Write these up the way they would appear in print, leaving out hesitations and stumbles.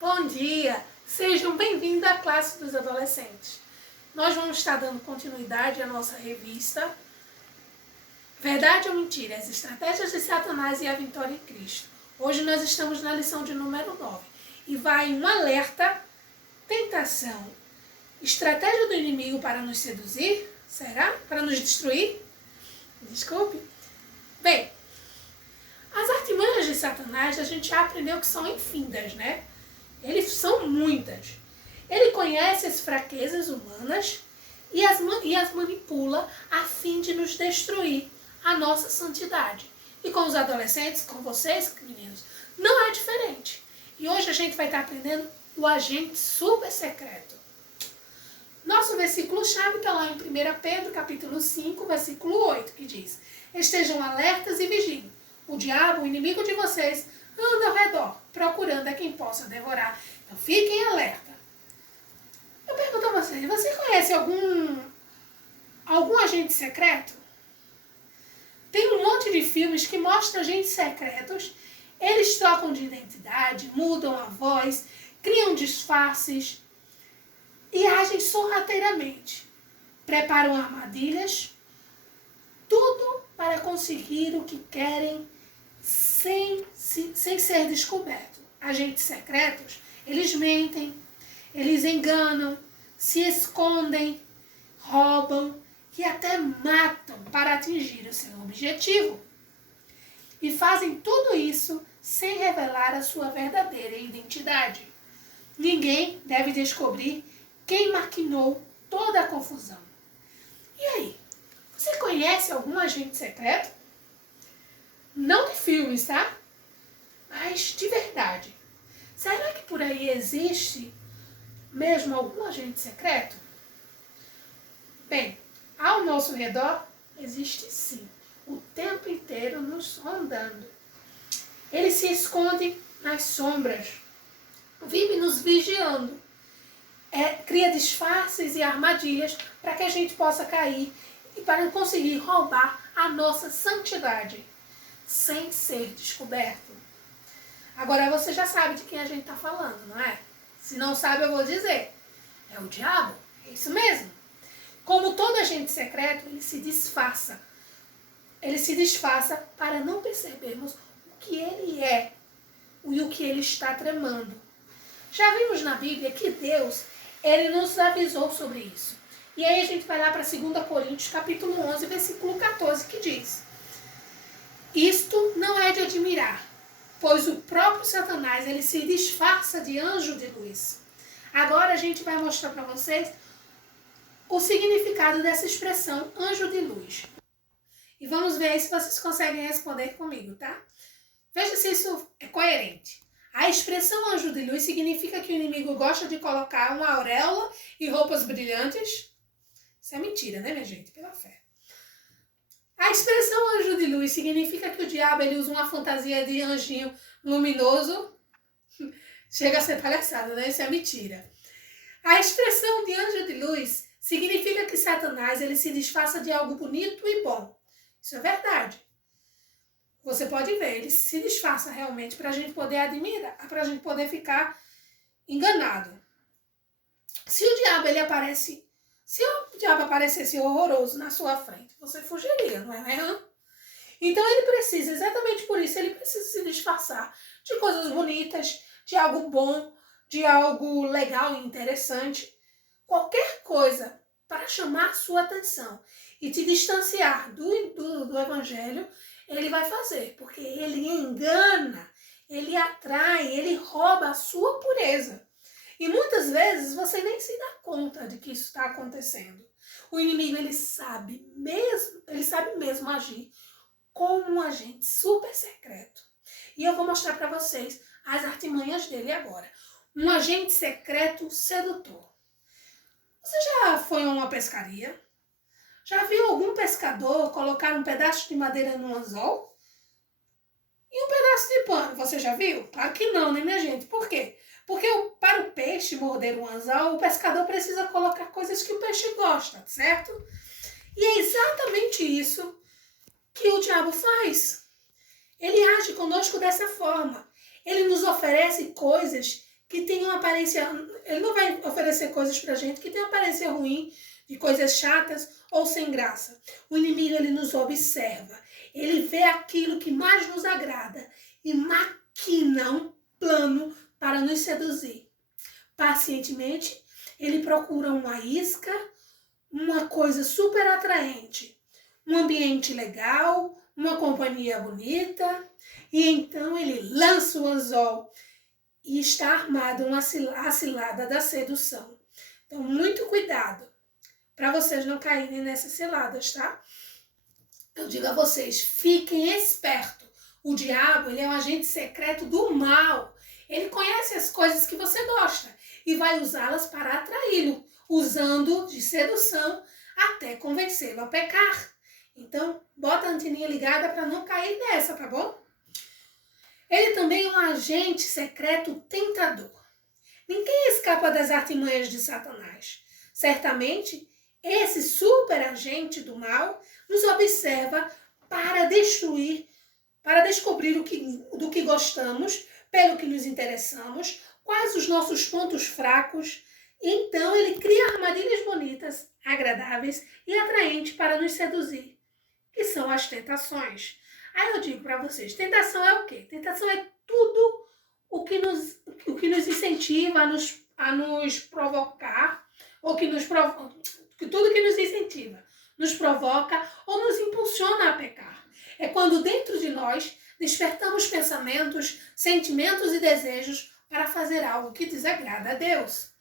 Bom dia! Sejam bem-vindos à classe dos adolescentes. Nós vamos estar dando continuidade à nossa revista Verdade ou Mentira? As estratégias de Satanás e a vitória em Cristo. Hoje nós estamos na lição de número 9 e vai um alerta, tentação, estratégia do inimigo para nos seduzir, será? Para nos destruir? Desculpe. Bem, as artimanhas de Satanás a gente já aprendeu que são infindas, né? Eles são muitas. Ele conhece as fraquezas humanas e as manipula a fim de nos destruir a nossa santidade. E com os adolescentes, com vocês, meninos, não é diferente. E hoje a gente vai estar aprendendo o agente super secreto. Nosso versículo-chave está lá em 1 Pedro, capítulo 5, versículo 8, que diz: estejam alertas e vigiem. O diabo, o inimigo de vocês, anda ao redor, procurando a quem possa devorar. Então fiquem alerta. Eu pergunto a vocês, você conhece algum agente secreto? Tem um monte de filmes que mostram agentes secretos. Eles trocam de identidade, mudam a voz, criam disfarces e agem sorrateiramente. Preparam armadilhas, tudo para conseguir o que querem sem ser descoberto. Agentes secretos, eles mentem, eles enganam, se escondem, roubam e até matam para atingir o seu objetivo. E fazem tudo isso sem revelar a sua verdadeira identidade. Ninguém deve descobrir quem maquinou toda a confusão. E aí, você conhece algum agente secreto? Não de filmes, tá? Mas de verdade. Será que por aí existe mesmo algum agente secreto? Bem, ao nosso redor existe sim, o tempo inteiro nos rondando. Ele se esconde nas sombras, vive nos vigiando, cria disfarces e armadilhas para que a gente possa cair e para conseguir roubar a nossa santidade sem ser descoberto. Agora você já sabe de quem a gente está falando, não é? Se não sabe, eu vou dizer. É o diabo, é isso mesmo. Como todo agente secreto, ele se disfarça. Ele se disfarça para não percebermos o que ele é e o que ele está tramando. Já vimos na Bíblia que Deus, ele nos avisou sobre isso. E aí a gente vai lá para 2 Coríntios, capítulo 11, versículo 14, que diz: isto não é de admirar, pois o próprio Satanás, ele se disfarça de anjo de luz. Agora a gente vai mostrar para vocês o significado dessa expressão anjo de luz. E vamos ver aí se vocês conseguem responder comigo, tá? Veja se isso é coerente. A expressão anjo de luz significa que o inimigo gosta de colocar uma auréola e roupas brilhantes. Isso é mentira, né, minha gente? Pela fé. A expressão anjo de luz significa que o diabo ele usa uma fantasia de anjinho luminoso. Chega a ser palhaçada, né? Isso é mentira. A expressão de anjo de luz significa que Satanás ele se disfarça de algo bonito e bom. Isso é verdade. Você pode ver, ele se disfarça realmente para a gente poder admirar, para a gente poder ficar enganado. Se o diabo aparecesse horroroso na sua frente, você fugiria, não é mesmo? Então ele precisa, exatamente por isso, ele precisa se disfarçar de coisas bonitas, de algo bom, de algo legal e interessante. Qualquer coisa para chamar a sua atenção e te distanciar do evangelho, ele vai fazer, porque ele engana, ele atrai, ele rouba a sua pureza. E muitas vezes você nem se dá conta de que isso está acontecendo. O inimigo, ele sabe mesmo agir como um agente super secreto. E eu vou mostrar para vocês as artimanhas dele agora. Um agente secreto sedutor. Você já foi a uma pescaria? Já viu algum pescador colocar um pedaço de madeira num anzol? E um pedaço de pano, você já viu? Claro que não, né, minha gente? Por quê? Porque para o peixe morder um anzol, o pescador precisa colocar coisas que o peixe gosta, certo? E é exatamente isso que o diabo faz. Ele age conosco dessa forma. Ele nos oferece coisas que tem uma aparência... Ele não vai oferecer coisas pra gente que tem uma aparência ruim, de coisas chatas ou sem graça. O inimigo, ele nos observa. Ele vê aquilo que mais nos agrada e maquina um plano para nos seduzir. Pacientemente, ele procura uma isca, uma coisa super atraente, um ambiente legal, uma companhia bonita, e então ele lança o anzol e está armado a cilada da sedução. Então, muito cuidado para vocês não caírem nessas ciladas, tá? Eu digo a vocês, fiquem espertos. O diabo, ele é um agente secreto do mal. Ele conhece as coisas que você gosta e vai usá-las para atraí-lo, usando de sedução até convencê-lo a pecar. Então, bota a anteninha ligada para não cair nessa, tá bom? Ele também é um agente secreto tentador. Ninguém escapa das artimanhas de Satanás. Certamente, esse super agente do mal nos observa para destruir, para descobrir do que gostamos, pelo que nos interessamos, quais os nossos pontos fracos. Então, ele cria armadilhas bonitas, agradáveis e atraentes para nos seduzir, que são as tentações. Aí eu digo para vocês, tentação é o quê? Tentação é tudo o que nos incentiva a nos provocar, ou tudo que nos incentiva, nos provoca ou nos impulsiona a pecar. É quando dentro de nós despertamos pensamentos, sentimentos e desejos para fazer algo que desagrada a Deus.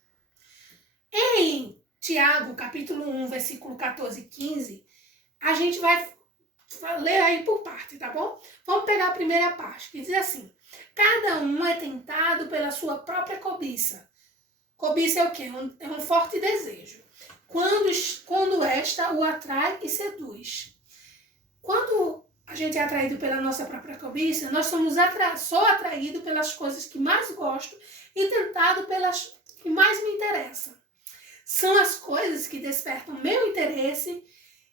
Em Tiago, capítulo 1, versículo 14 e 15, a gente vai ler aí por parte, tá bom? Vamos pegar a primeira parte, que diz assim: cada um é tentado pela sua própria cobiça. Cobiça é o quê? É um forte desejo. Quando esta o atrai e seduz. Quando a gente é atraído pela nossa própria cobiça, nós sou atraído pelas coisas que mais gosto e tentado pelas que mais me interessam. São as coisas que despertam meu interesse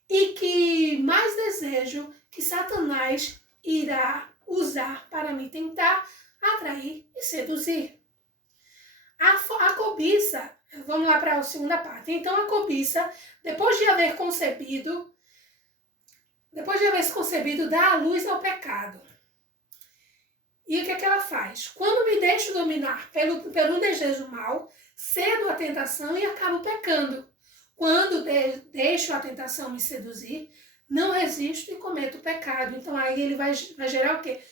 e que mais desejo que Satanás irá usar para me tentar, atrair e seduzir. A cobiça, vamos lá para a segunda parte. Então a cobiça, depois de haver se concebido, dá a luz ao pecado. E o que é que ela faz? Quando me deixo dominar pelo desejo mal, cedo à tentação e acabo pecando. Quando deixo a tentação me seduzir, não resisto e cometo o pecado. Então aí ele vai gerar o quê?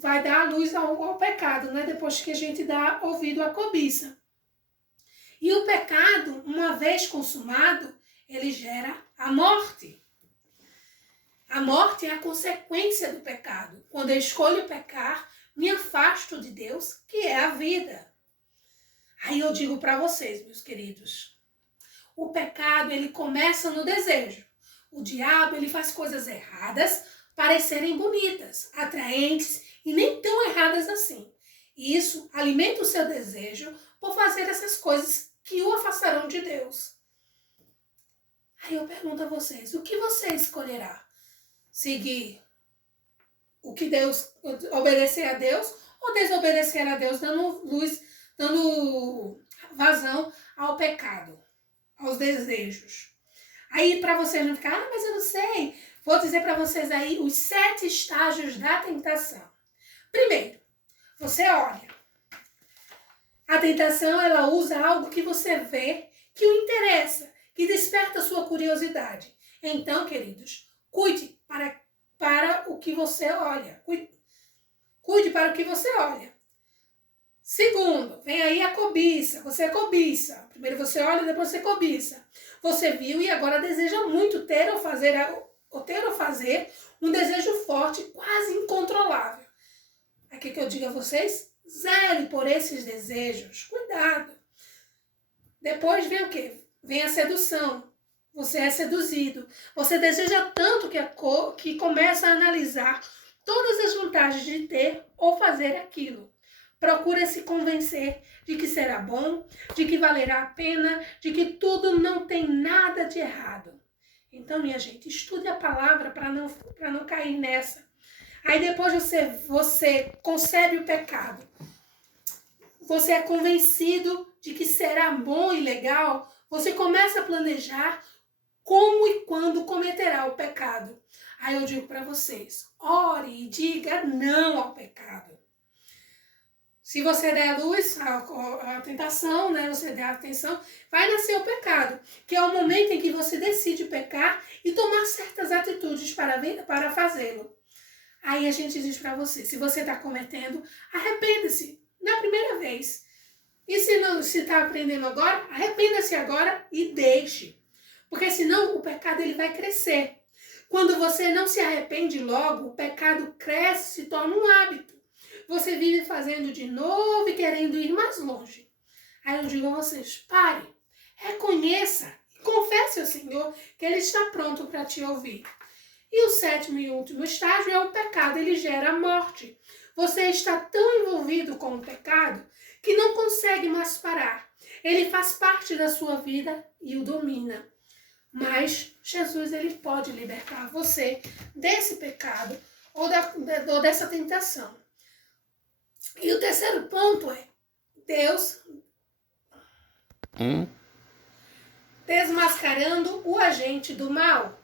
Vai dar a luz ao pecado, né? Depois que a gente dá ouvido à cobiça. E o pecado, uma vez consumado, ele gera a morte. A morte é a consequência do pecado. Quando eu escolho pecar, me afasto de Deus, que é a vida. Aí eu digo para vocês, meus queridos, o pecado, ele começa no desejo. O diabo, ele faz coisas erradas parecerem bonitas, atraentes e nem tão erradas assim. E isso alimenta o seu desejo por fazer essas coisas que o afastarão de Deus. Aí eu pergunto a vocês, o que você escolherá? Seguir o que Deus, obedecer a Deus ou desobedecer a Deus, dando vazão ao pecado, aos desejos? Aí para vocês não ficarem, mas eu não sei, vou dizer para vocês aí os 7 estágios da tentação. Primeiro, você olha. A tentação, ela usa algo que você vê, que o interessa, que desperta a sua curiosidade. Então, queridos, cuide para o que você olha. Cuide para o que você olha. Segundo, vem aí a cobiça. Você cobiça. Primeiro você olha, depois você cobiça. Você viu e agora deseja muito ter ou fazer um desejo forte, quase incontrolável. Aqui que eu digo a vocês, zele por esses desejos. Cuidado. Depois vem o quê? Vem a sedução. Você é seduzido. Você deseja tanto que começa a analisar todas as vantagens de ter ou fazer aquilo. Procura se convencer de que será bom, de que valerá a pena, de que tudo não tem nada de errado. Então, minha gente, estude a palavra para não cair nessa. Aí depois você concebe o pecado. você é convencido de que será bom e legal, você começa a planejar como e quando cometerá o pecado. Aí eu digo para vocês, ore e diga não ao pecado. Se você der luz à tentação, né, você der atenção, vai nascer o pecado, que é o momento em que você decide pecar e tomar certas atitudes para fazê-lo. Aí a gente diz para você, se você está cometendo, arrependa-se na primeira vez. E se está aprendendo agora, arrependa-se agora e deixe. Porque senão o pecado ele vai crescer. Quando você não se arrepende logo, o pecado cresce, se torna um hábito. Você vive fazendo de novo e querendo ir mais longe. Aí eu digo a vocês, pare, reconheça, confesse ao Senhor que Ele está pronto para te ouvir. E o sétimo e último estágio é o pecado, ele gera a morte. Você está tão envolvido com o pecado que não consegue mais parar. Ele faz parte da sua vida e o domina. Mas Jesus ele pode libertar você desse pecado ou dessa tentação. E o terceiro ponto é Deus desmascarando o agente do mal.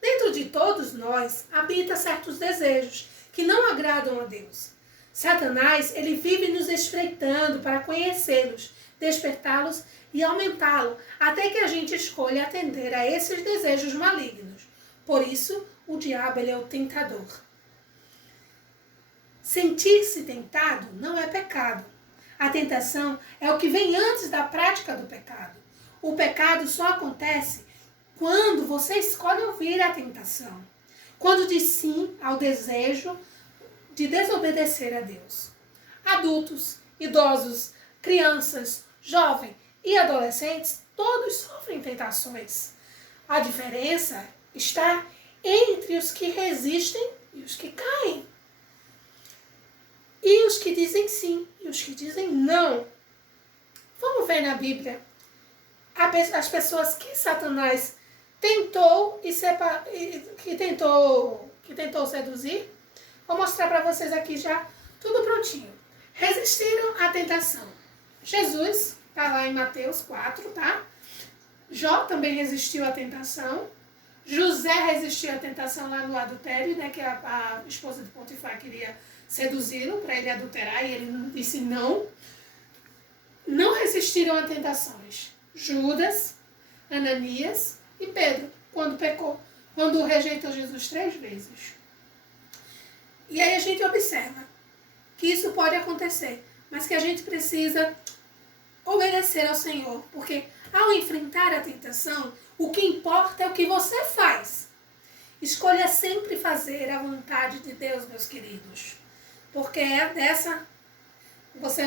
Dentro de todos nós habita certos desejos que não agradam a Deus. Satanás, ele vive nos espreitando para conhecê-los, despertá-los e aumentá-lo, até que a gente escolha atender a esses desejos malignos. Por isso, o diabo ele é o tentador. Sentir-se tentado não é pecado. A tentação é o que vem antes da prática do pecado. O pecado só acontece quando você escolhe ouvir a tentação. Quando diz sim ao desejo de desobedecer a Deus. Adultos, idosos, crianças, jovens e adolescentes, todos sofrem tentações. A diferença está entre os que resistem e os que caem. E os que dizem sim e os que dizem não. Vamos ver na Bíblia as pessoas que Satanás tentou seduzir. Vou mostrar para vocês aqui já tudo prontinho. Resistiram à tentação. Jesus, está lá em Mateus 4, tá? Jó também resistiu à tentação. José resistiu à tentação lá no adultério, né? Que a esposa de Potifar queria seduzi-lo para ele adulterar e ele disse não. Não resistiram a tentações. Judas, Ananias e Pedro, quando pecou, quando rejeitou Jesus 3 vezes. E aí a gente observa que isso pode acontecer, mas que a gente precisa obedecer ao Senhor, porque ao enfrentar a tentação, o que importa é o que você faz. Escolha sempre fazer a vontade de Deus, meus queridos, porque é dessa, você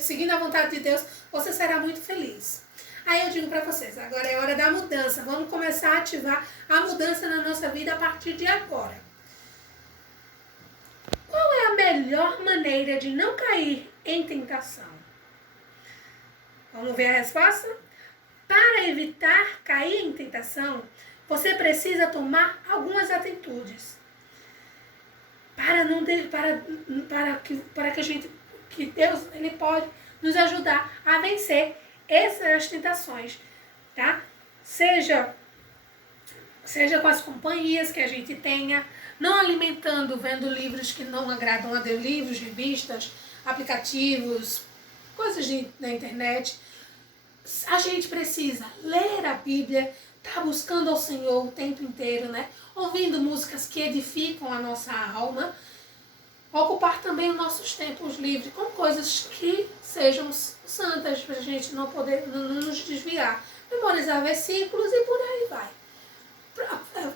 seguindo a vontade de Deus, você será muito feliz. Aí eu digo para vocês, agora é hora da mudança. Vamos começar a ativar a mudança na nossa vida a partir de agora. Qual é a melhor maneira de não cair em tentação? Vamos ver a resposta? Para evitar cair em tentação, você precisa tomar algumas atitudes. Que Deus ele pode nos ajudar a vencer essas tentações, tá? Seja com as companhias que a gente tenha, não alimentando, vendo livros que não agradam a Deus, livros, revistas, aplicativos, coisas da internet. A gente precisa ler a Bíblia, tá buscando ao Senhor o tempo inteiro, né? Ouvindo músicas que edificam a nossa alma. Ocupar também os nossos tempos livres com coisas que sejam santas, para a gente não nos desviar. Memorizar versículos e por aí vai.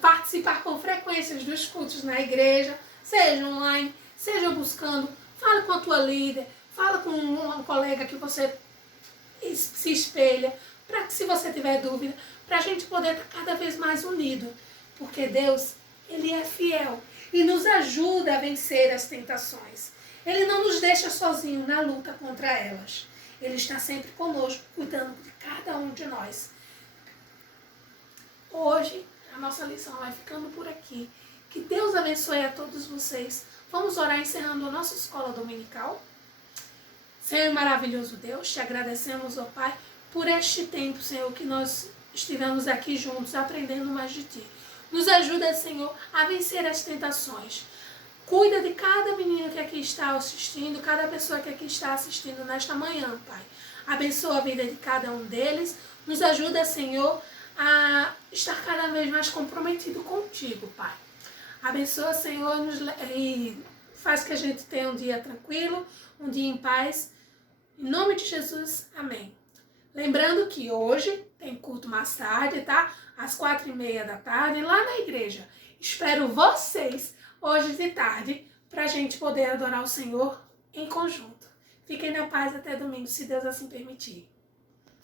Participar com frequências dos cultos na igreja, seja online, seja buscando. Fala com a tua líder, fala com um colega que você se espelha, para que se você tiver dúvida, para a gente poder estar cada vez mais unido. Porque Deus, Ele é fiel e nos ajuda a vencer as tentações. Ele não nos deixa sozinho na luta contra elas. Ele está sempre conosco, cuidando de cada um de nós. Hoje, a nossa lição vai ficando por aqui. Que Deus abençoe a todos vocês. Vamos orar encerrando a nossa escola dominical. Senhor maravilhoso Deus, te agradecemos, ó Pai, por este tempo, Senhor, que nós estivemos aqui juntos aprendendo mais de Ti. Nos ajuda, Senhor, a vencer as tentações. Cuida de cada menino que aqui está assistindo, cada pessoa que aqui está assistindo nesta manhã, Pai. Abençoa a vida de cada um deles. Nos ajuda, Senhor, a estar cada vez mais comprometido contigo, Pai. Abençoa, Senhor, e faz que a gente tenha um dia tranquilo, um dia em paz. Em nome de Jesus, amém. Lembrando que hoje tem culto mais tarde, tá? Às 4h30 da tarde, lá na igreja. Espero vocês hoje de tarde para a gente poder adorar o Senhor em conjunto. Fiquem na paz até domingo, se Deus assim permitir.